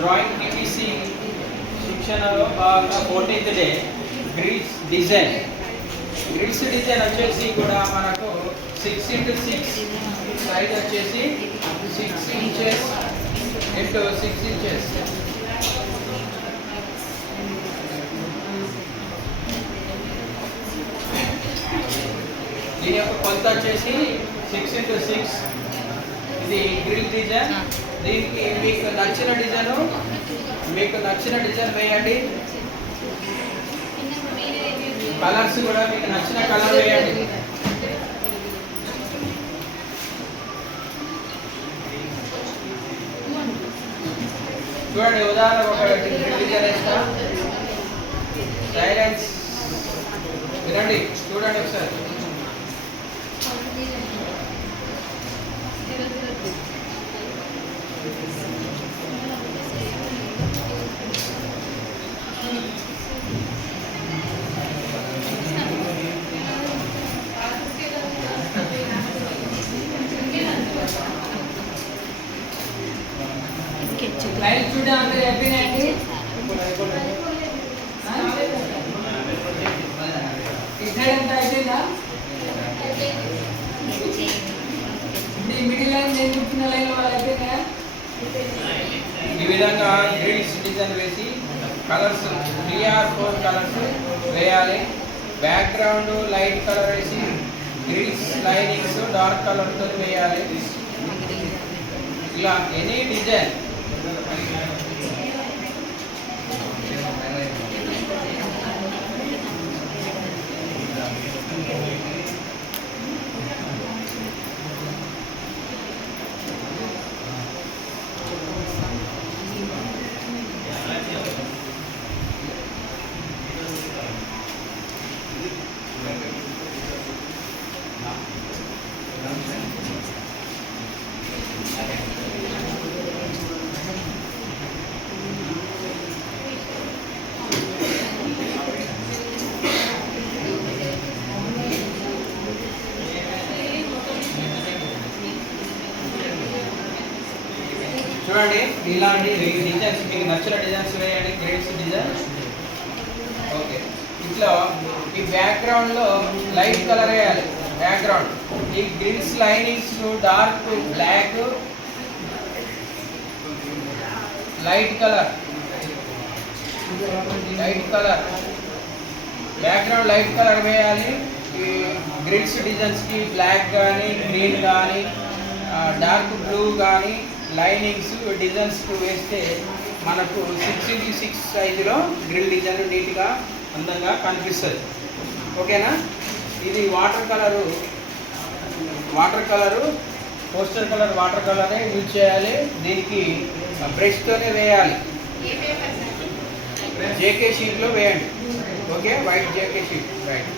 Drawing TTC శిక్షణలో భాగంగా 14th day grids design వచ్చేసి కూడా మనకు 6x6 సైజ్ వచ్చేసి 6 ఇంచెస్ ఇంటూ 6 ఇంచెస్. దీని యొక్క కొలత వచ్చేసి 6x6. ఇది గ్రిల్ డిజైన్. దీనికి మీకు నచ్చిన డిజైన్ వేయండి. కలర్స్ కూడా మీకు నచ్చిన కలర్ వేయండి. చూడండి, ఉదాహరణ ఒక డిజైన్ వేస్తా. సైలెన్స్ వినండి, చూడండి ఒకసారి. లైన్ చూడండి, అయిపోయినాయండి. ఇసైడ్ ఎంత అయిపోయిందా? మిడిల్ లైన్ నేను చూపిన లైన్ వాళ్ళు అయిపోయినాయా? ఈ విధంగా గ్రిడ్స్ డిజైన్ వేసి కలర్స్ 3 or 4 కలర్స్ వేయాలి. బ్యాక్గ్రౌండ్ లైట్ కలర్ వేసి గ్రిడ్స్ లైనింగ్స్ డార్క్ కలర్తో వేయాలి. ఇలా ఎనీ డిజైన్ చూడండి. ఇలాంటి డిజైన్స్ మీకు నచ్చిన డిజైన్స్ వేయండి. Grids design. ఓకే, ఇట్లా ఈ బ్యాక్గ్రౌండ్లో లైట్ కలర్ వేయాలి. బ్యాక్గ్రౌండ్ ఈ grids linings dark black light colour background light colour వేయాలి. ఈ గ్రిడ్స్ డిజైన్స్కి బ్లాక్ కానీ గ్రీన్ కానీ డార్క్ బ్లూ కానీ లైనింగ్స్ డిజైన్స్ వేస్తే మనకు 6x6 సైజులో గ్రిల్ డిజైన్ నీట్గా అందంగా కనిపిస్తుంది. ఓకేనా? ఇది water colour poster colour water కలరే యూజ్ చేయాలి. దీనికి బ్రష్తోనే వేయాలి. జేకే షీట్లో వేయండి. Okay, white JK sheet right.